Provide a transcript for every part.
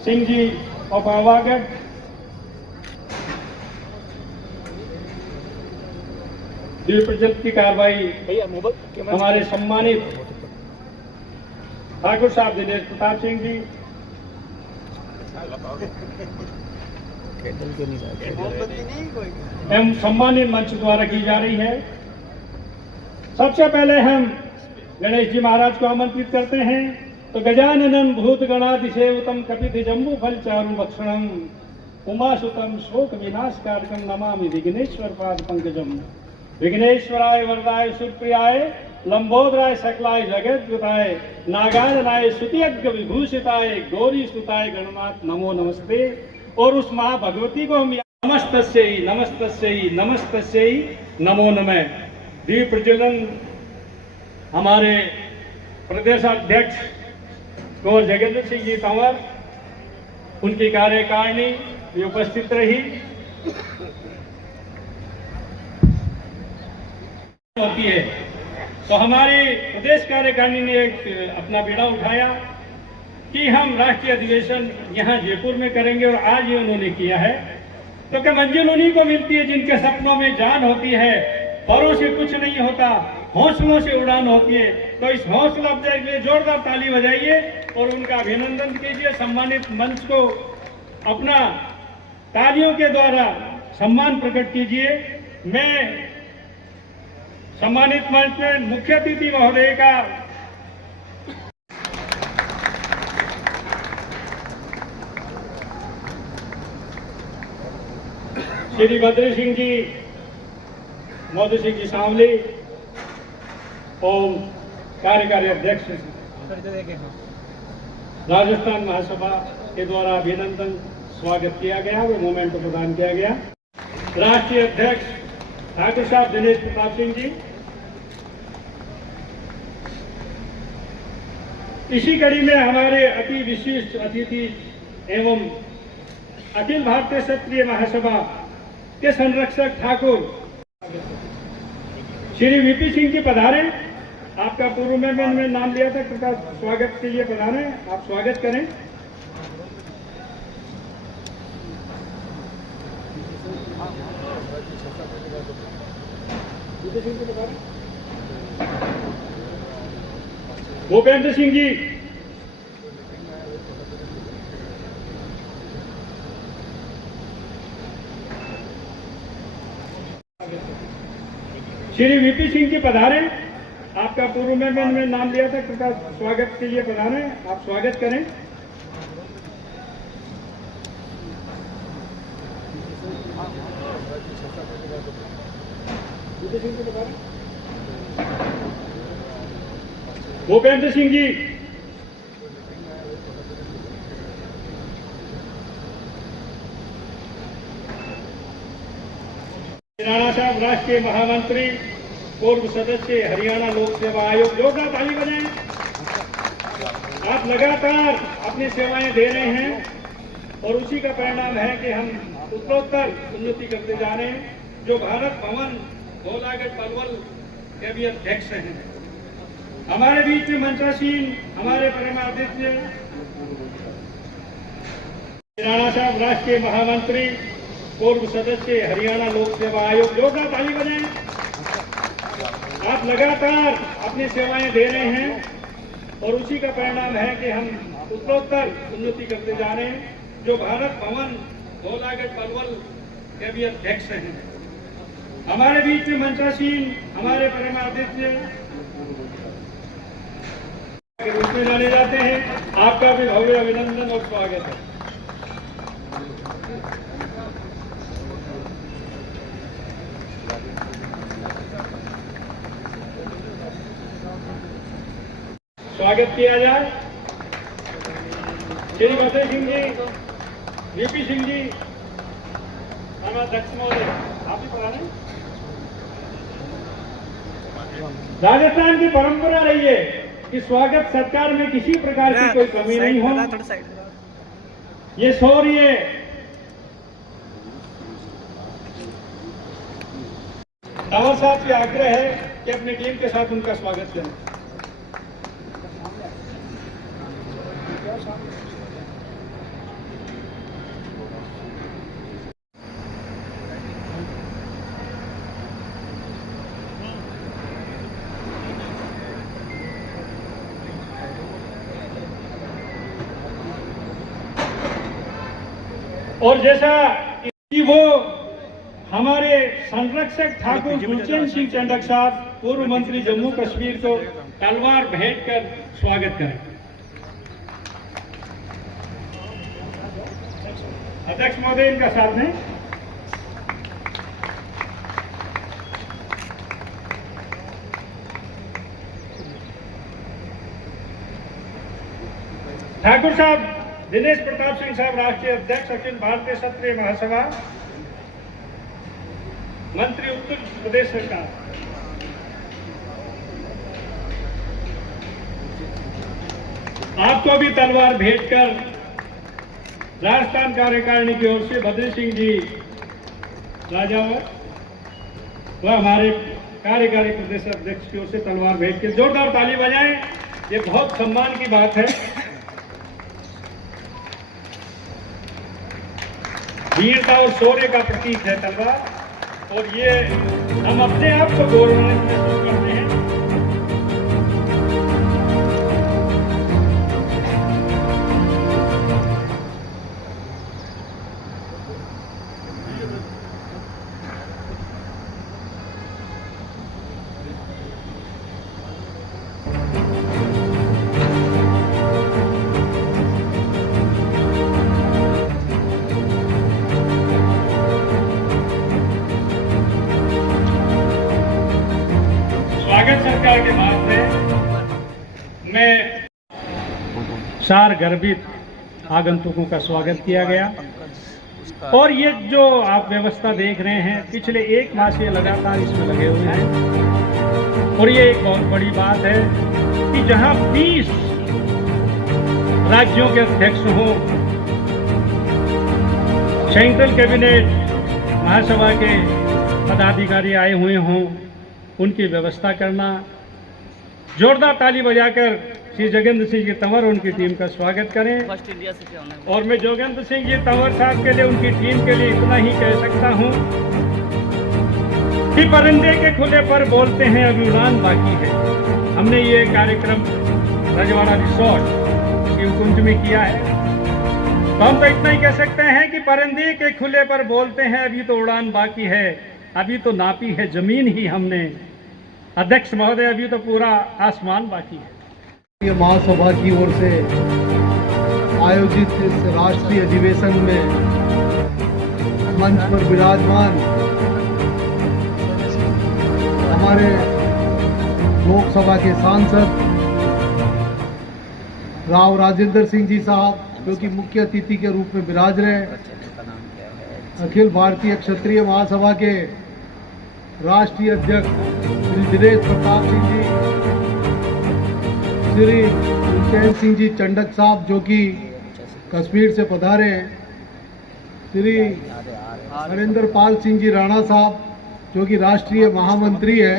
Singh ji of Avagat, द्वीप प्रजल की कार्रवाई हमारे सम्मानित ठाकुर साहब दिनेश प्रताप सिंह जी, एवं सम्मानित मंच द्वारा की जा रही है। सबसे पहले हम गणेश जी महाराज को आमंत्रित करते हैं। तो गजाननं भूत गणाधिसेवितं कपित जम्बू फल चारु भक्षणम उमासुतम शोक विनाशकारकम नमामि विघ्नेश्वर पाद पंकजम। विघ्नेश्वराय वरदाय सुप्रियाय लंबोदराय सकलाय जगद्गुताय नागाननाय स्तुत्यज्ञ विभूषिताय गौरी सुताय गणनाथ नमो नमस्ते। और उस मां भगवती को हम नमस्तस्यै नमो नमः। दीप प्रज्वलन हमारे प्रदेशाध्यक्ष गौर जगेंद्र सिंह जी कंवर, उनकी कार्यकारिणी भी उपस्थित रही होती है। तो हमारी प्रदेश कार्यकारिणी ने एक अपना बीड़ा उठाया कि हम राष्ट्रीय अधिवेशन यहाँ जयपुर में करेंगे, और आज ये उन्होंने किया है। तो क्या मंजिल उन्हीं को मिलती है जिनके सपनों में जान होती है, परों से कुछ नहीं होता, हौसलों से उड़ान होती है। तो इस हौसला अफजाई के लिए जोरदार ताली बजाइए और उनका अभिनंदन कीजिए। सम्मानित मंच को अपना तालियों के द्वारा सम्मान प्रकट कीजिए। मैं सम्मानित मंच में मुख्य अतिथि महोदय का श्री भद्र सिंह जी, मोदी सिंह जी सांवली और कार्यकारी अध्यक्ष राजस्थान महासभा के द्वारा अभिनंदन स्वागत किया गया, वो मोमेंट प्रदान किया गया। राष्ट्रीय अध्यक्ष ठाकुर साहब दिनेश प्रताप सिंह जी, इसी कड़ी में हमारे अति विशिष्ट अतिथि एवं अखिल भारतीय क्षत्रिय महासभा के संरक्षक ठाकुर श्री वीपी सिंह जी पधारे। आपका पूर्व में मैंने नाम लिया था, कृपया स्वागत के लिए पधारे, आप स्वागत करें। भूपेंद्र सिंह जी, श्री वीपी सिंह जी पधारे। आपका पूर्व में मैंने नाम लिया था, कृपया स्वागत के लिए पधारे, आप स्वागत करें। भूपेंद्र सिंह जी, राणा साहब राष्ट्रीय महामंत्री पूर्व सदस्य हरियाणा लोक सेवा आयोग, जोरदार ताली बजाएं। आप लगातार अपनी सेवाएं दे रहे हैं और उसी का परिणाम है कि हम उत्तरोत्तर उन्नति करते जा रहे हैं। जो भारत भवन गोलाघाट पलवल के भी अध्यक्ष हैं, हमारे बीच में मंचासीन हमारे परमाध्यक्ष राणा साहब राष्ट्रीय महामंत्री पूर्व सदस्य हरियाणा लोक सेवा आयोग, जोरदार ताली बजाएं। आप लगातार अपनी सेवाएं दे रहे हैं और उसी का परिणाम है कि हम उत्तरोत्तर उन्नति करते जा रहे हैं। जो भारत भवन गोलाघाट पलवल के भी अध्यक्ष हैं, हमारे बीच में मंचासीन हमारे परमाध्यक्ष के रूप में जाने जाते हैं। आपका भी भव्य अभिनंदन और स्वागत है। स्वागत किया जाए। श्री भद्र सिंह जी, वीपी सिंह जी, अध्यक्ष महोदय, आप ही पढ़ा रहे। राजस्थान की परंपरा रही है कि स्वागत सत्कार में किसी प्रकार की कोई कमी नहीं हो। ये शौर्य रावत साहब से आग्रह है कि अपनी टीम के साथ उनका स्वागत करें। और जैसा कि वो हमारे संरक्षक ठाकुर गुलचैन सिंह चंडक साहब, पूर्व मंत्री जम्मू कश्मीर को तलवार भेंट कर स्वागत करें। अध्यक्ष महोदय इनका साथ दें। ठाकुर साहब दिनेश प्रताप सिंह साहब, राष्ट्रीय अध्यक्ष अखिल भारतीय क्षत्रिय महासभा, मंत्री उत्तर प्रदेश सरकार। आपको भी तलवार भेंट कर राजस्थान कार्यकारिणी की ओर से बद्री सिंह जी राजावत व हमारे कार्यकारी प्रदेश अध्यक्ष की ओर से तलवार भेंट के जोरदार ताली बजाएं। ये बहुत सम्मान की बात है। वीरता और शौर्य का प्रतीक है तलवार, और ये हम अपने आप को गौरवान्वित महसूस करते हैं। स्वागत सरकार के बाद में मैं सार गर्भित आगंतुकों का स्वागत किया गया। और ये जो आप व्यवस्था देख रहे हैं, पिछले एक माह से लगातार इसमें लगे हुए हैं। और ये एक बहुत बड़ी बात है कि जहां 20 राज्यों के अध्यक्ष हों, सेंट्रल कैबिनेट महासभा के पदाधिकारी आए हुए हों, उनकी व्यवस्था करना। जोरदार ताली बजाकर श्री जोगेंद्र सिंह जी तंवर उनकी टीम का स्वागत करें। और मैं जोगेंद्र सिंह जी तंवर साहब के लिए, उनकी टीम के लिए इतना ही कह सकता हूं कि परिंदे के खुले पर बोलते हैं अभी उड़ान बाकी है। हमने ये कार्यक्रम रजवाड़ा रिसोर्ट शिवकुंज में किया है, तो हम तो इतना ही कह सकते हैं कि परिंदे के खुले पर बोलते हैं अभी तो उड़ान बाकी है, अभी तो नापी है जमीन ही हमने। अध्यक्ष महोदय, अभी तो पूरा आसमान बाकी है। ये महासभा की ओर से आयोजित इस राष्ट्रीय अधिवेशन में मंच पर विराजमान हमारे लोकसभा के सांसद राव राजेंद्र सिंह जी साहब, जो कि मुख्य अतिथि के रूप में विराज रहे, अखिल भारतीय क्षत्रिय महासभा के राष्ट्रीय अध्यक्ष श्री दिनेश प्रताप सिंह जी, श्री गुलचैन सिंह जी चंडक साहब जो कि कश्मीर से पधारे हैं, श्री हरिंदर पाल सिंह जी राणा साहब जो कि राष्ट्रीय महामंत्री है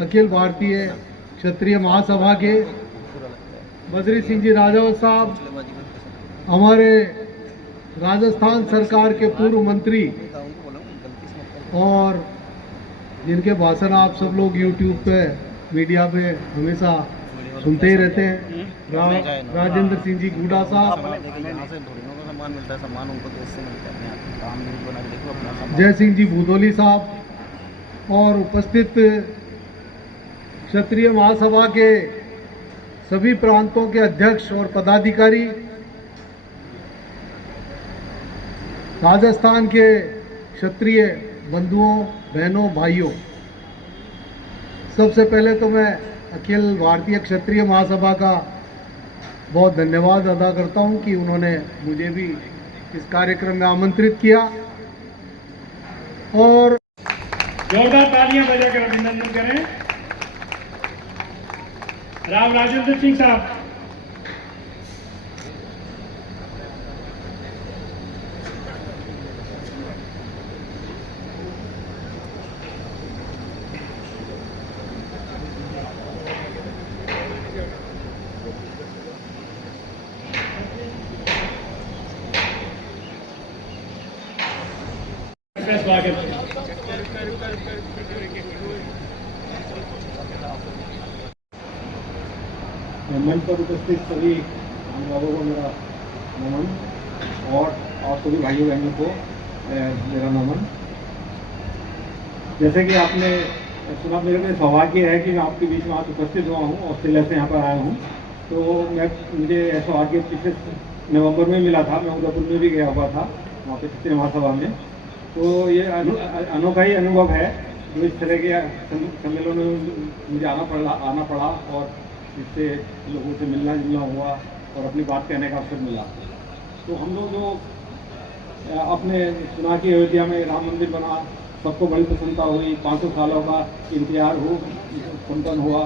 अखिल भारतीय क्षत्रिय महासभा के, बद्री सिंह जी राजावत साहब हमारे राजस्थान सरकार के पूर्व मंत्री, और जिनके भाषण आप सब लोग YouTube पे, मीडिया पे हमेशा सुनते ही रहते हैं, राजेंद्र सिंह जी गुडा साहब, जय सिंह जी भूदोली साहब, और उपस्थित क्षत्रिय महासभा के सभी प्रांतों के अध्यक्ष और पदाधिकारी, राजस्थान के क्षत्रिय बंधुओं, बहनों, भाइयों, सबसे पहले तो मैं अखिल भारतीय क्षत्रिय महासभा का बहुत धन्यवाद अदा करता हूं कि उन्होंने मुझे भी इस कार्यक्रम में आमंत्रित किया। और जोरदार तालियां बजाकर अभिनंदन करें राव राजेंद्र सिंह साहब। स्वागत है। मंच पर उपस्थित सभी अभिभावकों को मेरा नमन। और और सभी भाइयों बहनों को मेरा नमन। जैसे कि आपने सुना, मेरे में सौभाग्य है कि मैं आपके बीच में आज उपस्थित हुआ हूँ। ऑस्ट्रेलिया से यहाँ पर आया हूँ। तो मुझे सौभाग्य पिछले नवंबर में मिला था। मैं उदयपुर में भी गया हुआ था, वहाँ पे क्षेत्रीय महासभा में। तो ये अनोखा ही अनुभव है जो इस तरह के सम्मेलन में मुझे आना पड़ा और इससे लोगों से मिलना जुलना हुआ और अपनी बात कहने का अवसर मिला। तो हम लोग जो अपने सुना कि अयोध्या में राम मंदिर बना, सबको बड़ी प्रसन्नता हुई, 500 सालों का इंतजार संपन्न हुआ।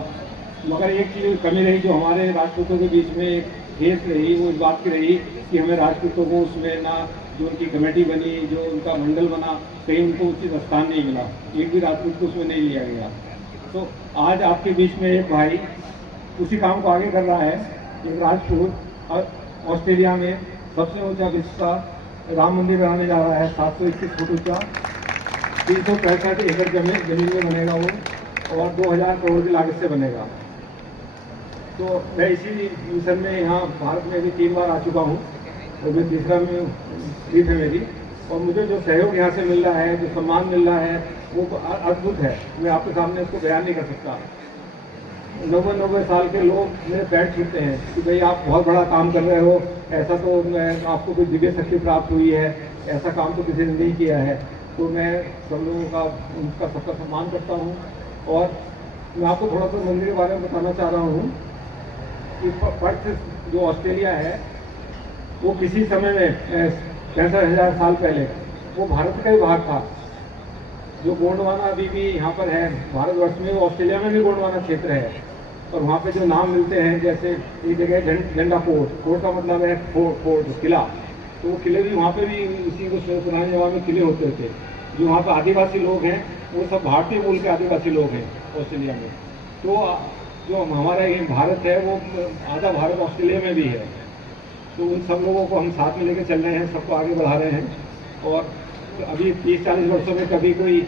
मगर एक चीज़ कमी रही जो हमारे राजपूतों के बीच में ठेस रही, वो इस बात की रही कि हमें राजपूतों को उसमें ना जो उनकी कमेटी बनी, जो उनका मंडल बना, कहीं उनको उचित स्थान नहीं मिला। एक भी राजपूत को उसमें नहीं लिया गया। तो आज आपके बीच में एक भाई उसी काम को आगे कर रहा है। एक राजपूत ऑस्ट्रेलिया में सबसे ऊंचा विश्व का राम मंदिर बनाने जा रहा है। 721 फुट ऊंचा, 365 एकड़ जमीन में बनेगा वो, और 2000 करोड़ की लागत से बनेगा। तो मैं इसी मिशन में यहाँ भारत में भी 3 बार आ चुका हूँ और मैं तीसरा में ट्रिप है मेरी। और मुझे जो सहयोग यहाँ से मिल रहा है, जो सम्मान मिल रहा है, वो अद्भुत है। मैं आपके सामने उसको बयान नहीं कर सकता। 90 साल के लोग मेरे पैर छूटते हैं कि भाई आप बहुत बड़ा काम कर रहे हो, ऐसा तो आपको कोई दिव्य शक्ति प्राप्त हुई है, ऐसा काम तो किसी ने नहीं किया है। तो मैं सब लोगों का उनका सबका सम्मान करता हूँ। और मैं आपको थोड़ा सा मंदिर के बारे में बताना चाह रहा हूँ कि पर्थ जो ऑस्ट्रेलिया है वो किसी समय में 65,000 साल पहले वो भारत का ही भाग था। जो गोंडवाना अभी भी यहाँ पर है भारतवर्ष में, वो ऑस्ट्रेलिया में भी गोंडवाना क्षेत्र है। और वहाँ पे जो नाम मिलते हैं, जैसे एक जगह झंडा फोर्ट का मतलब है फोर्ट किला। तो वो किले भी वहाँ पे भी उसी को पुराने जमाने में किले होते थे। जो वहाँ पे आदिवासी लोग हैं वो सब भारतीय मूल के आदिवासी लोग हैं ऑस्ट्रेलिया में। तो जो हमारा ये भारत है वो आधा भारत ऑस्ट्रेलिया में भी है। तो उन सब लोगों को हम साथ में लेकर चल रहे हैं, सबको आगे बढ़ा रहे हैं। और अभी 30-40 वर्षों में कभी कोई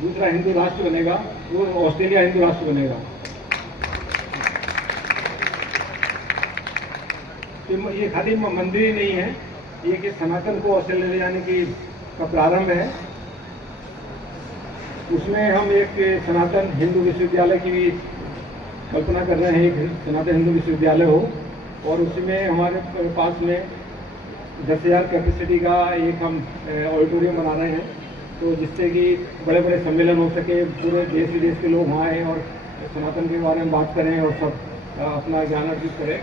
दूसरा हिंदू राष्ट्र बनेगा, वो ऑस्ट्रेलिया हिंदू राष्ट्र बनेगा। तो ये खाली मंदिर ही नहीं है, ये कि सनातन को ऑस्ट्रेलिया ले जाने की का प्रारंभ है। उसमें हम एक सनातन हिंदू विश्वविद्यालय की भी कल्पना कर रहे हैं, एक सनातन हिंदू विश्वविद्यालय हो। और उसमें हमारे पास में 10,000 कैपेसिटी का एक हम ऑडिटोरियम बना रहे हैं, तो जिससे कि बड़े बड़े सम्मेलन हो सके, पूरे देश विदेश के लोग वहाँ आएँ और सनातन के बारे में बात करें और सब अपना ज्ञान अर्जित करें।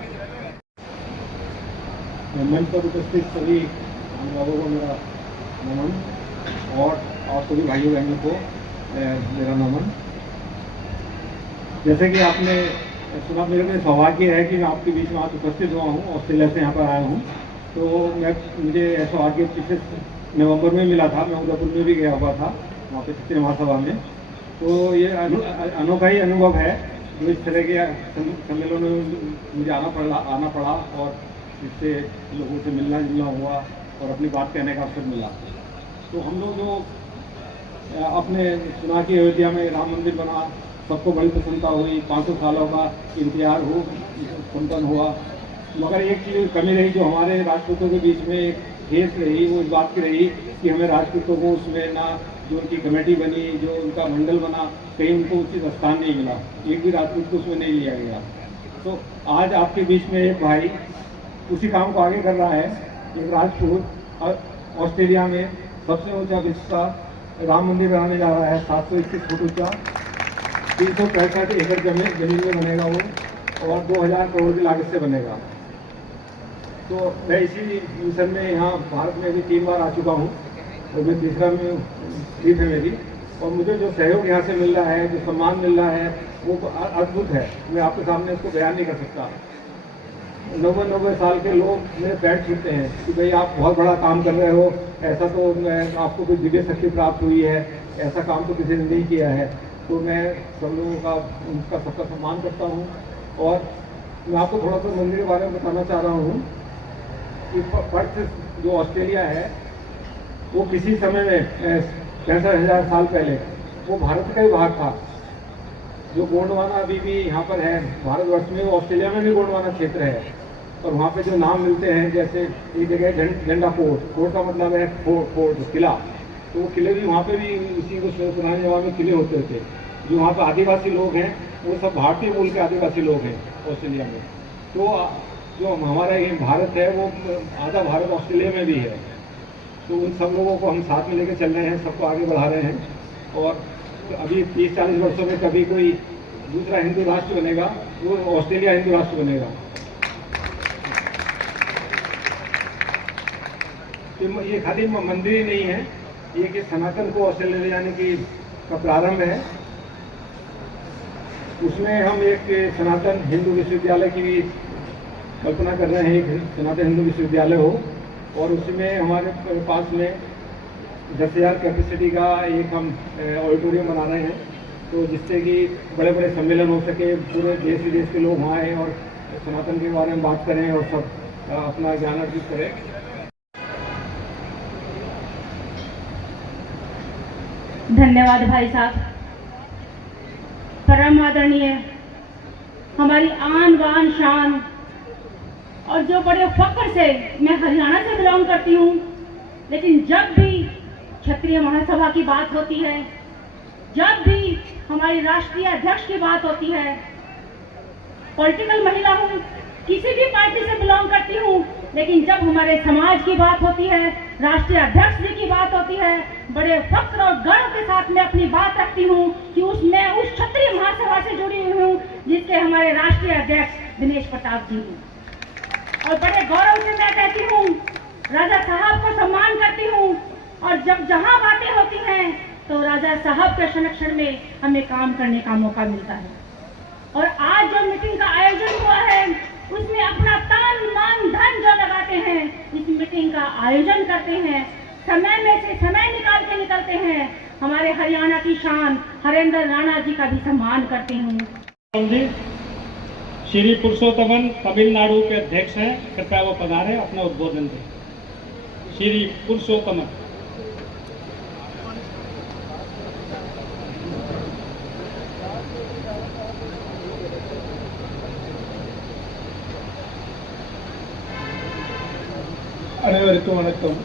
मंच पर उपस्थित सभी हम लोगों को मेरा नमन और सभी भाइयों बहनों को मेरा नमन। जैसे कि आपने सुना, मेरे में सौभाग्य है कि मैं आपके बीच में आज उपस्थित हुआ हूँ। ऑस्ट्रेलिया से यहाँ पर आया हूँ। तो मुझे सौभाग्य पिछले नवंबर में मिला था। मैं उदयपुर में भी गया हुआ था, वहाँ पे क्षेत्रीय महासभा में। तो ये अनोखा ही अनुभव है जो इस तरह के सम्मेलनों में मुझे आना पड़ा और इससे लोगों से मिलना जुलना हुआ और अपनी बात कहने का अवसर मिला। तो हम लोग जो अपने सुना कि अयोध्या में राम मंदिर बना, सबको बड़ी प्रसन्नता हुई, 500 सालों का इंतजार संपन्न हुआ। मगर एक चीज़ कमी रही जो हमारे राजपूतों के बीच में ठेस रही, वो इस बात की रही कि हमें राजपूतों को उसमें ना जो उनकी कमेटी बनी, जो उनका मंडल बना, कहीं उनको उचित स्थान नहीं मिला। एक भी राजपूत को उसमें नहीं लिया गया। तो आज आपके बीच में एक भाई उसी काम को आगे कर रहा है। एक राजपूत ऑस्ट्रेलिया में सबसे ऊंचा विश्व का राम मंदिर बनाने जा रहा है। 721 फुट ऊंचा, 365 एकड़ जमीन में बनेगा वो, और 2000 करोड़ की लागत से बनेगा। तो मैं इसी मिशन में यहाँ भारत में भी 3 बार आ चुका हूँ और मैं तीसरा में ट्रिप है मेरी। और मुझे जो सहयोग यहाँ से मिल रहा है, जो सम्मान मिल रहा है, वो अद्भुत है। मैं आपके सामने उसको बयान नहीं कर सकता। 90 साल के लोग मेरे पैर छूटते हैं कि भाई आप बहुत बड़ा काम कर रहे हो, ऐसा तो आपको कोई दिव्य शक्ति प्राप्त हुई है, ऐसा काम तो किसी ने नहीं किया है। तो मैं सब लोगों का उनका सबका सम्मान करता हूँ। और मैं आपको थोड़ा सा मंदिर के बारे में बताना चाह रहा हूँ कि पर्थ जो ऑस्ट्रेलिया है वो किसी समय में 65,000 साल पहले वो भारत का ही भाग था। जो गोंडवाना अभी भी यहाँ पर है भारतवर्ष में, वो ऑस्ट्रेलिया में भी गोंडवाना क्षेत्र है। और वहाँ पे जो नाम मिलते हैं, जैसे एक जगह झंडा फोर्ट का मतलब है फोर्ट किला, तो वो किले भी वहाँ पे भी इसी को पुराने जमाने में किले होते थे। जो वहाँ पे आदिवासी लोग हैं वो सब भारतीय मूल के आदिवासी लोग हैं ऑस्ट्रेलिया में। तो जो हमारा ये भारत है वो आधा भारत ऑस्ट्रेलिया में भी है। तो उन सब लोगों को हम साथ में लेकर चल रहे हैं, सबको आगे बढ़ा रहे हैं। और अभी 30-40 वर्षों में कभी कोई दूसरा हिंदू राष्ट्र बनेगा, वो ऑस्ट्रेलिया हिंदू राष्ट्र बनेगा। तो ये खाली मंदिर ही नहीं है, ये कि सनातन को ऑस्ट्रेलिया ले जाने की का प्रारंभ है। उसमें हम एक सनातन हिंदू विश्वविद्यालय की भी कल्पना कर रहे हैं, एक सनातन हिंदू विश्वविद्यालय हो, और उसमें हमारे पास में 10,000 कैपेसिटी का एक हम ऑडिटोरियम बना रहे हैं, तो जिससे कि बड़े बड़े सम्मेलन हो सके, पूरे देश विदेश के लोग वहाँ आएँ और सनातन के बारे में बात करें और सब अपना ज्ञान अर्जित करें। धन्यवाद भाई साहब। परम आदरणीय, हमारी आन बान शान, और जो बड़े फख्र से, मैं हरियाणा से बिलोंग करती हूँ, लेकिन जब भी क्षत्रिय महासभा की बात होती है, जब भी हमारी राष्ट्रीय अध्यक्ष की बात होती है, पॉलिटिकल महिला हूँ, किसी भी पार्टी से बिलोंग करती हूँ, लेकिन जब हमारे समाज की बात होती है, राष्ट्रीय अध्यक्ष जी की बात होती है, बड़े फख्र और गर्व के साथ मैं अपनी बात रखती हूँ कि मैं उस क्षत्रिय महासभा से जुड़ी हुई हूँ जिसके हमारे राष्ट्रीय अध्यक्ष दिनेश प्रताप जी हैं। और बड़े गौरव से मैं कहती हूँ, राजा साहब को सम्मान करती हूँ, और जब जहाँ बातें होती हैं तो राजा साहब के संरक्षण में हमें काम करने का मौका मिलता है। और आज जो मीटिंग का आयोजन हुआ है, उसमें अपना तन मन धन जो लगाते हैं, इस मीटिंग का आयोजन करते हैं, समय में से समय निकाल के निकलते हैं, हमारे हरियाणा की शान हरेंद्र राणा जी का भी सम्मान करती हूँ। श्री पुरुषोत्तमन तमिलनाडु के अध्यक्ष हैं, कृपया वो पधारें, अपना उद्बोधन दें। श्री पुरुषोत्तमन। அனைவருக்கும் வணக்கம்.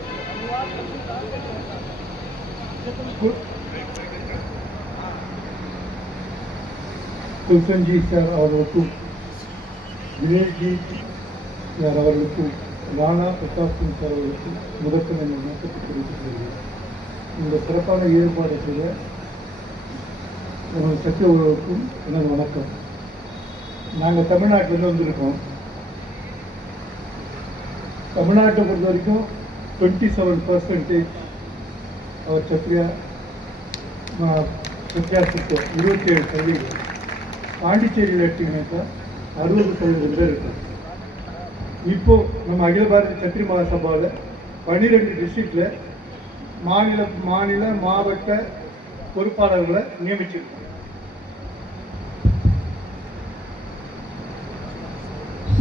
குல்சன் ஜி சார் அவர்களுக்கும், தினேஷ் ஜி சார் அவர்களுக்கும், ராணா பிரதாப் சிங் சார் அவர்களுக்கும் முதற்கண் என் வணக்கத்தை தெரிவித்துக் கொள்கிறேன். இந்த சிறப்பான ஏற்பாடு செய்த நமது சத்தியவர்களுக்கும் எனது வணக்கம். நாங்கள் தமிழ்நாட்டிலேருந்து வந்திருக்கோம். தமிழ்நாட்டை பொறுத்த வரைக்கும் 27% அவர் சத்யாசித்தம் 27%. பாண்டிச்சேரியில் எடுத்தீங்கன்னாக்கா 60% பேர் இருக்காங்க. இப்போ நம்ம அகில பாரதிய சத்திரிய மகாசபாவில் 12 டிஸ்ட்ரிக்டில் மாநில மாவட்ட பொறுப்பாளர்களை நியமிச்சிருக்கோம்.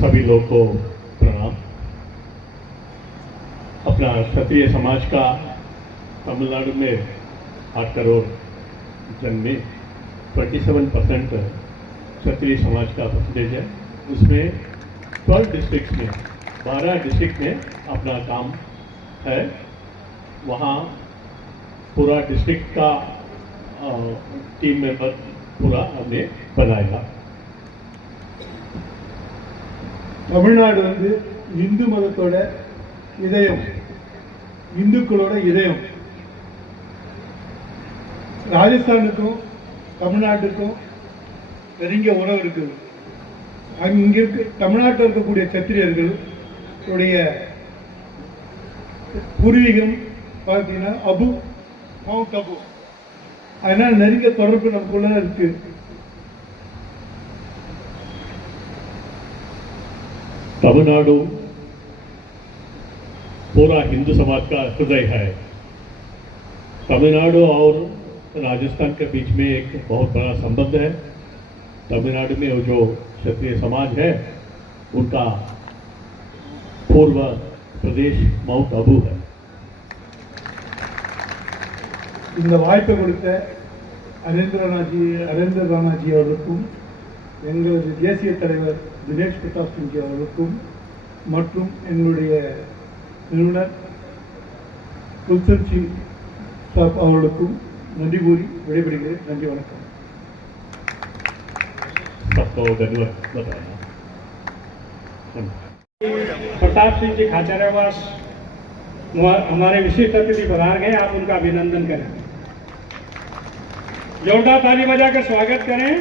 सभी लोग को प्रणाम। अपना क्षत्रिय समाज का तमिलनाडु में 8 करोड़ जन में 27% क्षत्रिय समाज का परसेंटेज है। उसमें 12 डिस्ट्रिक्ट में 12 डिस्ट्रिक्ट में अपना काम है। वहाँ पूरा डिस्ट्रिक्ट का टीम मेंबर पूरा हमने बनाया। தமிழ்நாடு வந்து இந்து மதத்தோட இதயம், இந்துக்களோட இதயம். ராஜஸ்தானுக்கும் தமிழ்நாட்டுக்கும் நெருங்கிய உறவு இருக்குது. அங்கே தமிழ்நாட்டில் இருக்கக்கூடிய சத்திரியர்கள் உடைய பூர்வீகம் பார்த்தீங்கன்னா மவுண்ட் அபு. அதனால் நெருங்கிய தொடர்பு நமக்குள்ள இருக்கு. तमिलनाडु पूरा हिंदू समाज का हृदय है। तमिलनाडु और राजस्थान के बीच में एक बहुत बड़ा संबंध है। तमिलनाडु में जो क्षत्रिय समाज है उनका पूर्व प्रदेश माउंट अबू है। இந்த வாய்ப்பை கொடுத்த ஹரேந்திர ராணாஜி அவர்களுக்கும், எங்களது தேசிய தலைவர் தினேஷ் பிரதாப் சிங் அவர்களுக்கும், மற்றும் என்னுடைய நிறுவனர் புல்சர்ச்சி ஸ்டாப் அவர்களுக்கும் நன்றி கூறி விடைபெறுகிறேன். நன்றி, வணக்கம். सबको धन्यवाद बताना। प्रताप सिंह जी खाचरियावास हमारे विशिष्ट अतिथि पधार गए, आप उनका अभिनंदन करें, जोरदार ताली बजाकर स्वागत करें।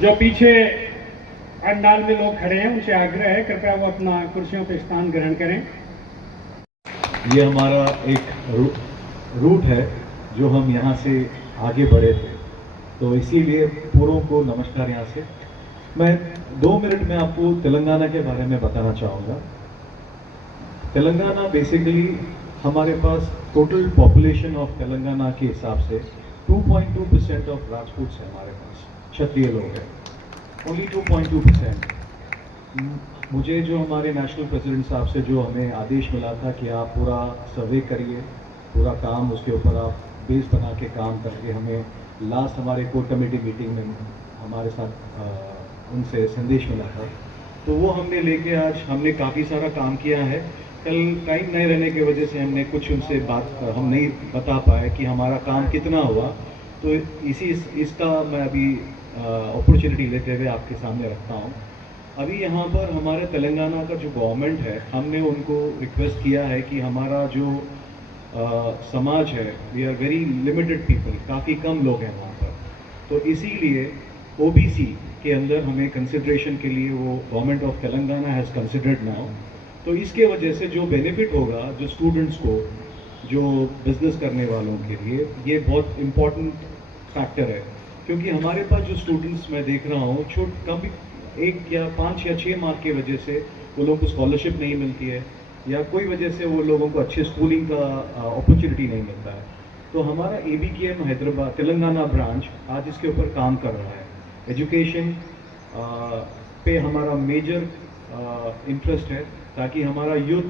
जो पीछे पंडाल में लोग खड़े हैं उनसे आग्रह है कृपया वो अपना कुर्सियों पर स्थान ग्रहण करें। ये हमारा एक रूट है जो हम यहाँ से आगे बढ़े थे, तो इसीलिए पूरों को नमस्कार। यहाँ से मैं 2 मिनट में आपको तेलंगाना के बारे में बताना चाहूँगा। तेलंगाना बेसिकली हमारे पास टोटल पॉपुलेशन ऑफ तेलंगाना के हिसाब से 2.2% ऑफ राजपूत है हमारे पास, क्षत्रिय लोग हैं, ओनली 2.2%। मुझे जो हमारे नेशनल प्रेसिडेंट साहब से जो हमें आदेश मिला था कि आप पूरा सर्वे करिए, पूरा काम उसके ऊपर आप बेस बना के काम करके हमें लास्ट हमारे कोर कमेटी मीटिंग में हमारे साथ उनसे संदेश मिला था, तो वो हमने लेके आज हमने काफ़ी सारा काम किया है। कल टाइम नहीं रहने की वजह से हमने कुछ उनसे बात हम नहीं बता पाए कि हमारा काम कितना हुआ, तो इसका मैं अभी अपॉर्चुनिटी लेते हुए आपके सामने रखता हूँ। अभी यहाँ पर हमारे तेलंगाना का जो गवर्नमेंट है, हमने उनको रिक्वेस्ट किया है कि हमारा जो समाज है, we are very limited people, काफ़ी कम लोग हैं वहाँ पर, तो इसीलिए ओबीसी के अंदर हमें कंसिडरेशन के लिए वो government of Telangana has considered now. तो इसके वजह से जो बेनिफिट होगा जो स्टूडेंट्स को, जो बिजनेस करने वालों के लिए, ये बहुत इम्पोर्टेंट फैक्टर है, क्योंकि हमारे पास जो स्टूडेंट्स मैं देख रहा हूँ कम 1 या 5 या 6 मार्क की वजह से वो लोगों को स्कॉलरशिप नहीं मिलती है, या कोई वजह से वो लोगों को अच्छे स्कूलिंग का अपॉर्चुनिटी नहीं मिलता है। तो हमारा ABKM हैदराबाद तेलंगाना ब्रांच आज इसके ऊपर काम कर रहा है। एजुकेशन पे हमारा मेजर इंटरेस्ट है, ताकि हमारा यूथ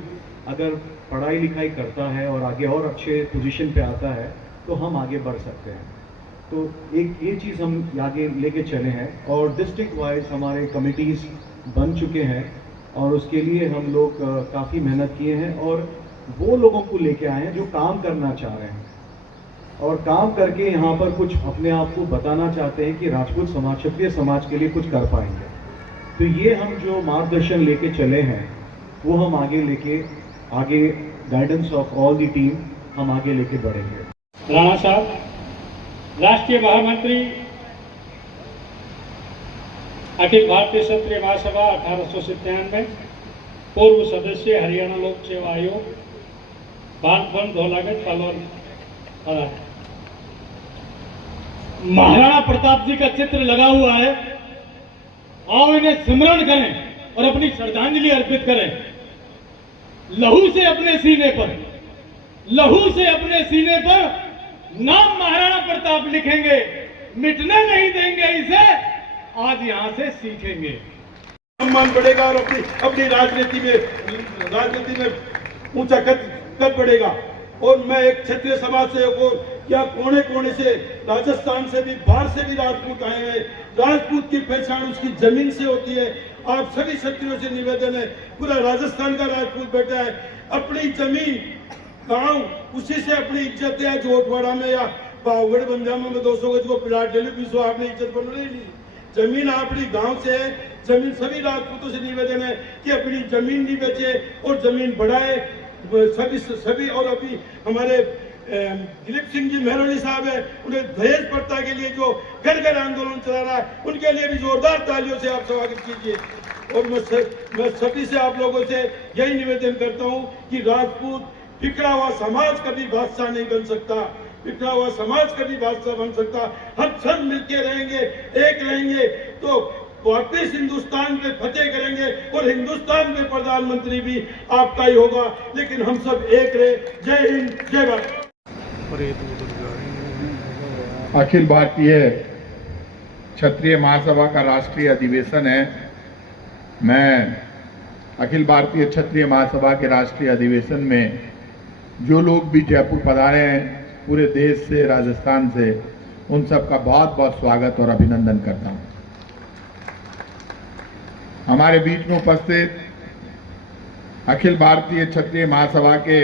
अगर पढ़ाई लिखाई करता है और आगे और अच्छे पोजीशन पे आता है तो हम आगे बढ़ सकते हैं। तो एक ये चीज़ हम आगे लेके चले हैं, और डिस्ट्रिक्ट वाइज हमारे कमिटीज़ बन चुके हैं, और उसके लिए हम लोग काफ़ी मेहनत किए हैं, और वो लोगों को लेके आए हैं जो काम करना चाह रहे हैं और काम करके यहाँ पर कुछ अपने आप को बताना चाहते हैं कि राजपूत समाज, क्षत्रिय समाज के लिए कुछ कर पाएंगे। तो ये हम जो मार्गदर्शन लेके चले हैं वो हम आगे guidance of all the team हम आगे लेके बढ़ेंगे। राणा साहब, राष्ट्रीय महामंत्री अखिल भारतीय क्षत्रिय महासभा 1897, पूर्व सदस्य हरियाणा लोक सेवा आयोग, बालभवन धौलागढ़ पालौर। महाराणा प्रताप जी का चित्र लगा हुआ है, आओ इन्हें स्मरण करें और अपनी श्रद्धांजलि अर्पित करें। लहू से अपने सीने पर, लहू से अपने सीने पर नाम महाराणा प्रताप लिखेंगे, मिटने नहीं देंगे इसे, आज यहां से सीखेंगे। सम्मान बढ़ेगा और अपनी राजनीति में ऊंचा कद बढ़ेगा। और मैं एक क्षत्रिय समाज से या कोने कोने से, राजस्थान से भी, बाहर से भी राजपूत आए हैं। राजपूत की पहचान उसकी जमीन से होती है। आप सभी क्षत्रियों से निवेदन है, पूरा राजस्थान का राजपूत बैठा है, अपनी जमीन, गांव, उसी से अपनी इज्जत है। जोटवाड़ा में या बावगढ़ बंजामा में 200 गज को प्लाट ले ली, 20 आपने इज्जत बन ली। जमीन अपनी गांव से है। जमीन सभी राजपूतों से निवेदन है कि अपनी जमीन नहीं बेचे और जमीन बढ़ाए सभी। और अभी हमारे दिलीप सिंह जी मेहरोली साहब है, उन्हें दहेज प्रथा के लिए जो घर घर आंदोलन चला रहा है, उनके लिए भी जोरदार तालियों से आप स्वागत कीजिए। और मैं सभी से, आप लोगों से यही निवेदन करता हूं कि राजपूत बिखरा हुआ समाज कभी बादशाह नहीं बन सकता, बिखरा हुआ समाज कभी बादशाह बन सकता। हम सब मिलके रहेंगे, एक रहेंगे तो वापिस हिंदुस्तान पे फतेह करेंगे, और हिंदुस्तान में प्रधानमंत्री भी आपका ही होगा। लेकिन हम सब एक रहे। जय हिंद, जय भारत। अखिल भारतीय क्षत्रिय महासभा का राष्ट्रीय अधिवेशन है। मैं अखिल भारतीय क्षत्रिय महासभा के राष्ट्रीय अधिवेशन में जो लोग भी जयपुर पधारे हैं पूरे देश से, राजस्थान से, उन सब का बहुत बहुत स्वागत और अभिनंदन करता हूं। हमारे बीच में उपस्थित अखिल भारतीय क्षत्रिय महासभा के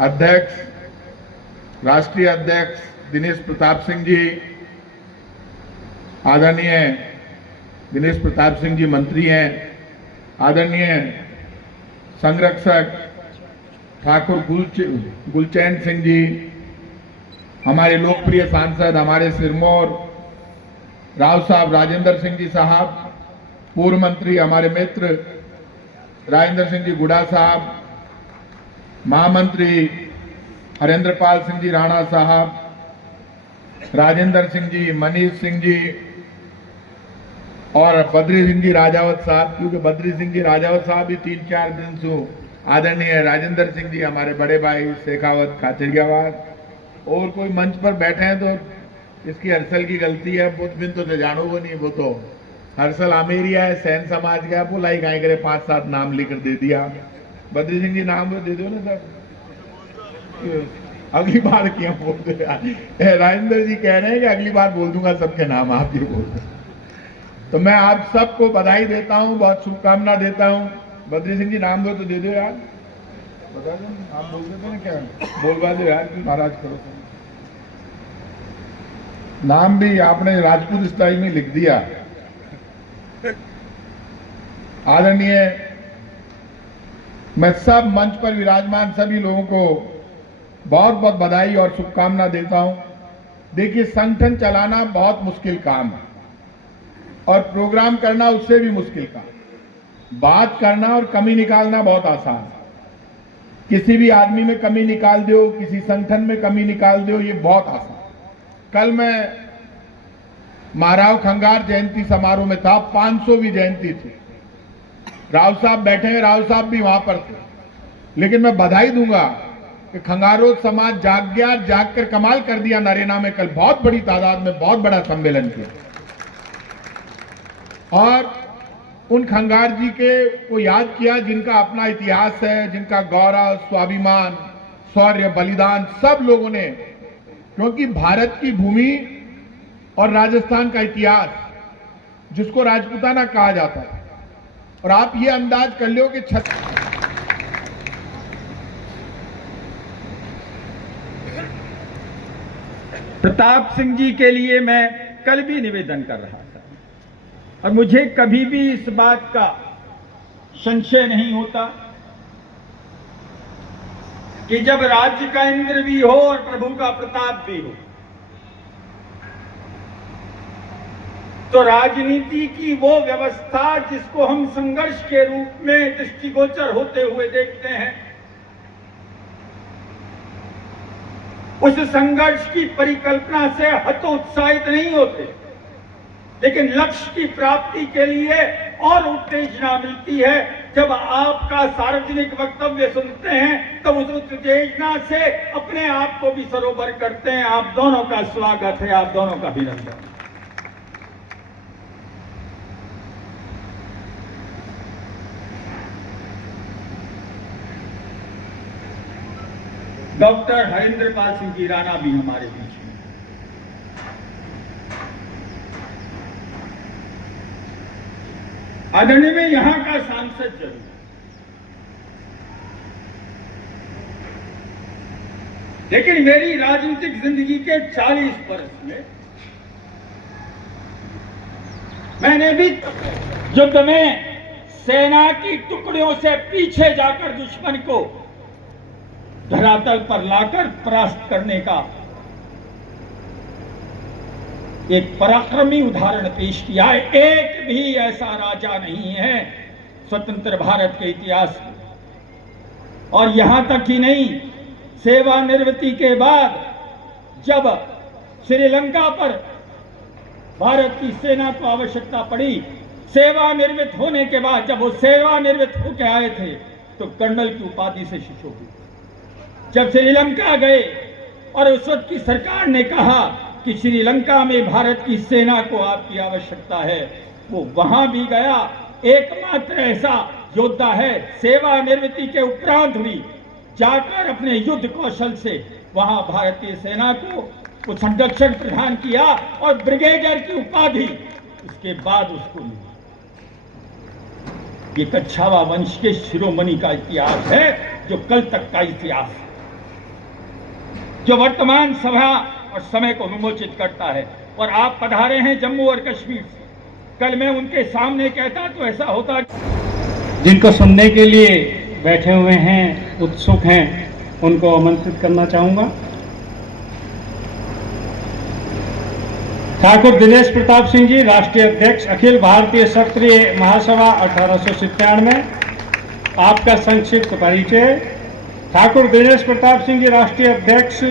अध्यक्ष, राष्ट्रीय अध्यक्ष दिनेश प्रताप सिंह जी, आदरणीय दिनेश प्रताप सिंह जी मंत्री हैं, आदरणीय संरक्षक ठाकुर गुलचैन सिंह जी, हमारे लोकप्रिय सांसद, हमारे सिरमौर राव साहब राजेंद्र सिंह जी साहब, पूर्व मंत्री हमारे मित्र राजेंद्र सिंह जी गुड़ा साहब, महामंत्री हरेंद्र पाल सिंह जी राणा साहब, राजेंद्र सिंह जी, मनीष सिंह जी और बद्री सिंह जी राजावत साहब, क्योंकि बद्री सिंह जी राजावत साहब भी 3-4 दिन से, आदरणीय राजेंद्र सिंह जी हमारे बड़े भाई शेखावत खाचरियावाद, और कोई मंच पर बैठे हैं तो इसकी हर्षल की गलती है, बुद्ध बिन तो जानो वो नहीं, वो तो हर्षल आमेरिया है, सैन समाज का, वो लाई गाय करे 5-7 नाम लेकर दे दिया। बद्री सिंह जी नाम वो दे दो ना सर, अगली बार क्यों बोल दो यार। राजेंद्र जी कह रहे हैं कि अगली बार बोल दूंगा सबके नाम, आप ये बोल दो। तो मैं आप सबको बधाई देता हूं, बहुत शुभकामना देता हूं। बद्री सिंह जी नाम दो तो दे दो यार, बता दो, आप बोल देते ना, क्या बोलवा दो यार, क्यों नाराज करो। नाम भी आपने राजपूत स्टाइल में लिख दिया। आदरणीय, मैं सब मंच पर विराजमान सभी लोगों को बहुत बहुत बधाई और शुभकामना देता हूं। देखिए, संगठन चलाना बहुत मुश्किल काम है और प्रोग्राम करना उससे भी मुश्किल काम। बात करना और कमी निकालना बहुत आसान है। किसी भी आदमी में कमी निकाल दो, किसी संगठन में कमी निकाल दो, ये बहुत आसान। कल मैं महाराव खंगार जयंती समारोह में था, 500वीं जयंती थी। राव साहब बैठे हैं, राव साहब भी वहां पर थे, लेकिन मैं बधाई दूंगा कि खंगारों समाज जाग गया, जाग कर कमाल कर दिया। नरेना में कल बहुत बड़ी तादाद में बहुत बड़ा सम्मेलन किया और उन खंगार जी के को याद किया जिनका अपना इतिहास है, जिनका गौरव, स्वाभिमान, शौर्य, बलिदान सब लोगों ने, क्योंकि भारत की भूमि और राजस्थान का इतिहास जिसको राजपूताना कहा जाता है, और आप ये अंदाज कर लो कि प्रताप सिंह जी के लिए मैं कल भी निवेदन कर रहा था और मुझे कभी भी इस बात का संशय नहीं होता कि जब राज्य का इंद्र भी हो और प्रभु का प्रताप भी हो, तो राजनीति की वो व्यवस्था जिसको हम संघर्ष के रूप में दृष्टिगोचर होते हुए देखते हैं, उस संघर्ष की परिकल्पना से हतोत्साहित नहीं होते, लेकिन लक्ष्य की प्राप्ति के लिए और उत्तेजना मिलती है। जब आपका सार्वजनिक वक्तव्य सुनते हैं तो उस उत्तेजना से अपने आप को भी सरोवर करते हैं। आप दोनों का स्वागत है, आप दोनों का अभिनंदन। डॉक्टर हरेंद्र पाल सिंह जी राणा भी हमारे बीच में। आदरणीय, में यहां का सांसद जरूर, लेकिन मेरी राजनीतिक जिंदगी के 40 वर्ष में मैंने भी युद्ध में सेना की टुकड़ियों से पीछे जाकर दुश्मन को धरातल पर लाकर परास्त करने का एक पराक्रमी उदाहरण पेश किया है। एक भी ऐसा राजा नहीं है स्वतंत्र भारत के इतिहास में। और यहां तक ही नहीं, सेवानिवृत्ति के बाद जब श्रीलंका पर भारत की सेना को आवश्यकता पड़ी, सेवानिवृत्त होने के बाद जब वो सेवानिवृत्त होकर आए थे तो कर्नल की उपाधि से सुशोभित। जब श्रीलंका गए और उस वक्त की सरकार ने कहा कि श्रीलंका में भारत की सेना को आपकी आवश्यकता है, वो वहां भी गया। एकमात्र ऐसा योद्धा है, सेवानिवृत्ति के उपरांत भी जाकर अपने युद्ध कौशल से वहां भारतीय सेना को संरक्षण प्रदान किया और ब्रिगेडियर की उपाधि उसके बाद उसको मिली। ये कच्छावा वंश के शिरोमणि का इतिहास है, जो कल तक का इतिहास है, जो वर्तमान सभा और समय को विमोचित करता है। और आप पधारे हैं जम्मू और कश्मीर से। कल मैं उनके सामने कहता तो ऐसा होता। जिनको सुनने के लिए बैठे हुए हैं, उत्सुक हैं, उनको आमंत्रित करना चाहूंगा। ठाकुर दिनेश प्रताप सिंह जी, राष्ट्रीय अध्यक्ष, अखिल भारतीय क्षत्रिय महासभा 1897। आपका संक्षिप्त परिचय। ठाकुर दिनेश प्रताप सिंह जी, राष्ट्रीय अध्यक्ष,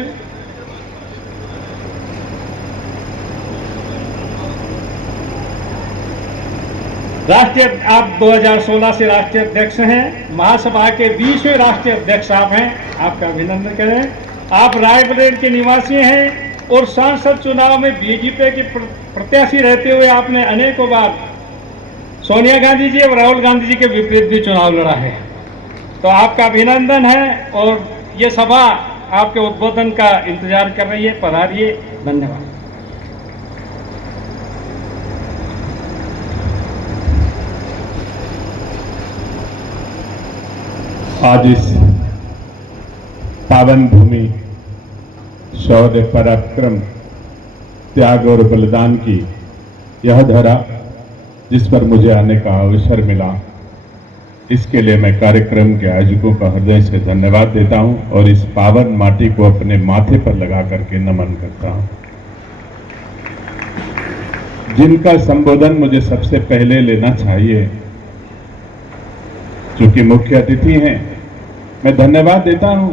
आप 2016 से राष्ट्रीय अध्यक्ष हैं। महासभा के 20वें राष्ट्रीय अध्यक्ष आप हैं, आपका अभिनंदन करें। आप रायबरेली के निवासी हैं और सांसद चुनाव में बीजेपी के प्रत्याशी रहते हुए आपने अनेकों बार सोनिया गांधी जी और राहुल गांधी जी के विपरीत भी चुनाव लड़ा है। तो आपका अभिनंदन है और ये सभा आपके उद्बोधन का इंतजार कर रही है। पधारिए। धन्यवाद। आज इस पावन भूमि शौर्य, पराक्रम, त्याग और बलिदान की यह धरा जिस पर मुझे आने का अवसर मिला, इसके लिए मैं कार्यक्रम के आयोजकों का हृदय से धन्यवाद देता हूं और इस पावन माटी को अपने माथे पर लगा करके नमन करता हूं। जिनका संबोधन मुझे सबसे पहले लेना चाहिए, चूंकि मुख्य अतिथि हैं, मैं धन्यवाद देता हूं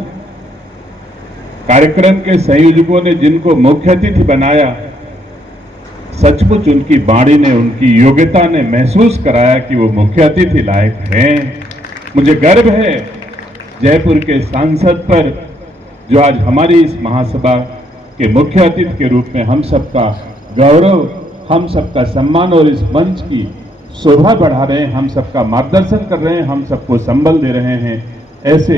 कार्यक्रम के संयोजकों ने जिनको मुख्य अतिथि बनाया। सचमुच उनकी वाणी ने, उनकी योग्यता ने महसूस कराया कि वो मुख्य अतिथि लायक हैं। मुझे गर्व है जयपुर के सांसद पर, जो आज हमारी इस महासभा के मुख्य अतिथि के रूप में हम सबका गौरव, हम सबका सम्मान और इस मंच की शोभा बढ़ा रहे हैं, हम सबका मार्गदर्शन कर रहे हैं, हम सबको संबल दे रहे हैं। ऐसे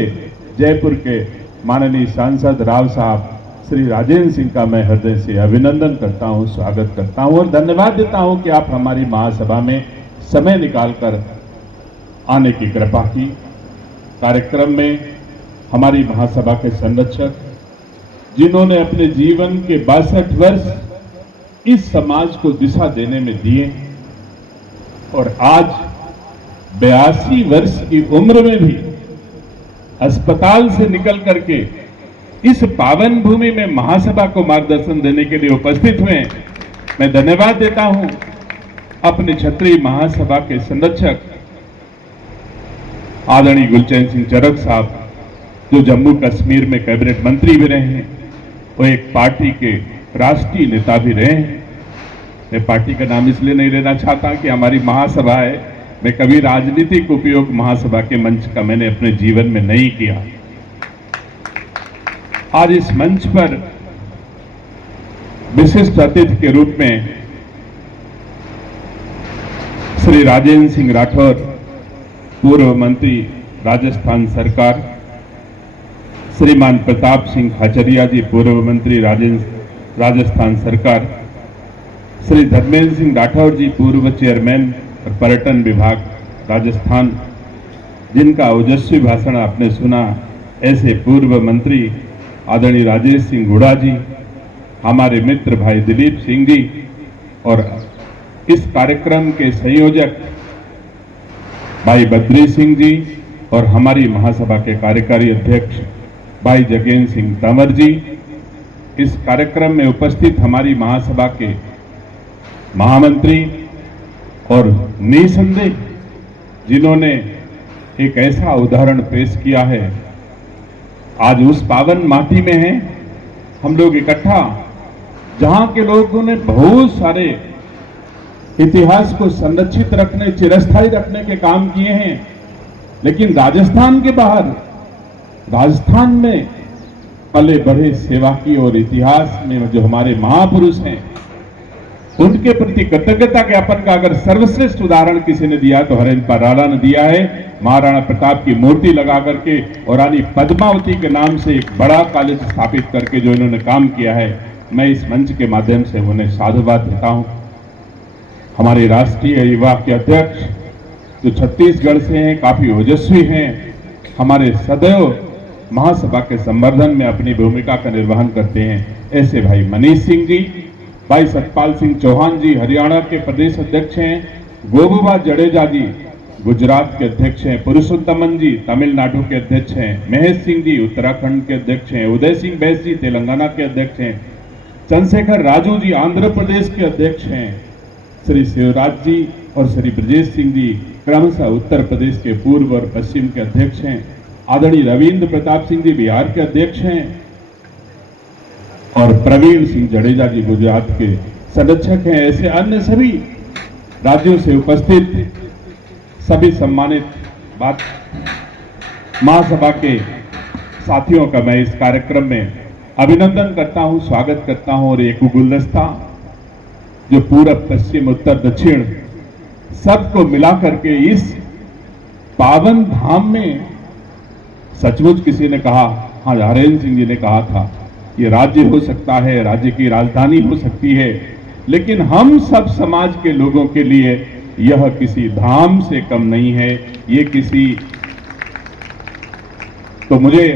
जयपुर के माननीय सांसद राव साहब श्री राजेंद्र सिंह का मैं हृदय से अभिनंदन करता हूं, स्वागत करता हूं और धन्यवाद देता हूं कि आप हमारी महासभा में समय निकालकर आने की कृपा की। कार्यक्रम में हमारी महासभा के संरक्षक, जिन्होंने अपने जीवन के 62 वर्ष इस समाज को दिशा देने में दिए और आज 82 वर्ष की उम्र में भी अस्पताल से निकल करके इस पावन भूमि में महासभा को मार्गदर्शन देने के लिए उपस्थित हुए। मैं धन्यवाद देता हूं अपने क्षत्रिय महासभा के संरक्षक आदरणीय गुलचैन सिंह चरक साहब, जो जम्मू कश्मीर में कैबिनेट मंत्री भी रहे हैं, वो एक पार्टी के राष्ट्रीय नेता भी रहे हैं। मैं पार्टी का नाम इसलिए नहीं लेना चाहता कि हमारी महासभा है, मैं कभी राजनीतिक उपयोग महासभा के मंच का मैंने अपने जीवन में नहीं किया। आज इस मंच पर विशिष्ट अतिथि के रूप में श्री राजेंद्र सिंह राठौर, पूर्व मंत्री राजस्थान सरकार, श्रीमान प्रताप सिंह खाचरिया जी, पूर्व मंत्री राजस्थान सरकार, श्री धर्मेंद्र सिंह राठौर जी, पूर्व चेयरमैन और पर्यटन विभाग राजस्थान, जिनका ओजस्वी भाषण आपने सुना, ऐसे पूर्व मंत्री आदरणीय राजेश सिंह हुड्डा जी, हमारे मित्र भाई दिलीप सिंह जी और इस कार्यक्रम के संयोजक भाई बद्री सिंह जी और हमारी महासभा के कार्यकारी अध्यक्ष भाई जगेंद्र सिंह तंवर जी, इस कार्यक्रम में उपस्थित हमारी महासभा के महामंत्री और निसंदेह जिन्होंने एक ऐसा उदाहरण पेश किया है। आज उस पावन माटी में हैं हम लोग इकट्ठा, जहां के लोगों ने बहुत सारे इतिहास को संरक्षित रखने, चिरस्थायी रखने के काम किए हैं, लेकिन राजस्थान के बाहर, राजस्थान में पले बढ़े सेवा की और इतिहास में जो हमारे महापुरुष हैं उनके प्रति कृतज्ञता ज्ञापन का अगर सर्वश्रेष्ठ उदाहरण किसी ने दिया तो हरेंद्र राणा ने दिया है। महाराणा प्रताप की मूर्ति लगा करके और रानी पद्मावती के नाम से एक बड़ा कॉलेज स्थापित करके जो इन्होंने काम किया है, मैं इस मंच के माध्यम से उन्हें साधुवाद देता हूं। हमारे राष्ट्रीय युवा के अध्यक्ष जो छत्तीसगढ़ से हैं, काफी ओजस्वी हैं, हमारे सदैव महासभा के संवर्धन में अपनी भूमिका का निर्वहन करते हैं, ऐसे भाई मनीष सिंह जी, भाई सतपाल सिंह चौहान जी हरियाणा के प्रदेश अध्यक्ष हैं, गोबुबा जडेजा जी गुजरात के अध्यक्ष हैं, पुरुषोत्तमन जी तमिलनाडु के अध्यक्ष हैं, महेश सिंह जी उत्तराखंड के अध्यक्ष हैं, उदय सिंह बैस जी तेलंगाना के अध्यक्ष हैं, चंद्रशेखर राजू जी आंध्र प्रदेश के अध्यक्ष हैं, श्री शिवराज जी और श्री ब्रजेश सिंह जी क्रमशः उत्तर प्रदेश के पूर्व और पश्चिम के अध्यक्ष हैं, आदरणीय रविंद्र प्रताप सिंह जी बिहार के अध्यक्ष हैं और प्रवीण सिंह जडेजा जी गुजरात के संरक्षक हैं। ऐसे अन्य सभी राज्यों से उपस्थित सभी सम्मानित बात महासभा के साथियों का मैं इस कार्यक्रम में अभिनंदन करता हूं, स्वागत करता हूं। और एक गुलदस्ता जो पूरब पश्चिम उत्तर दक्षिण सबको मिलाकर के इस पावन धाम में, सचमुच किसी ने कहा, हाँ हरेंद्र सिंह जी ने कहा था, ये राज्य हो सकता है, राज्य की राजधानी हो सकती है, लेकिन हम सब समाज के लोगों के लिए यह किसी धाम से कम नहीं है। ये किसी, तो मुझे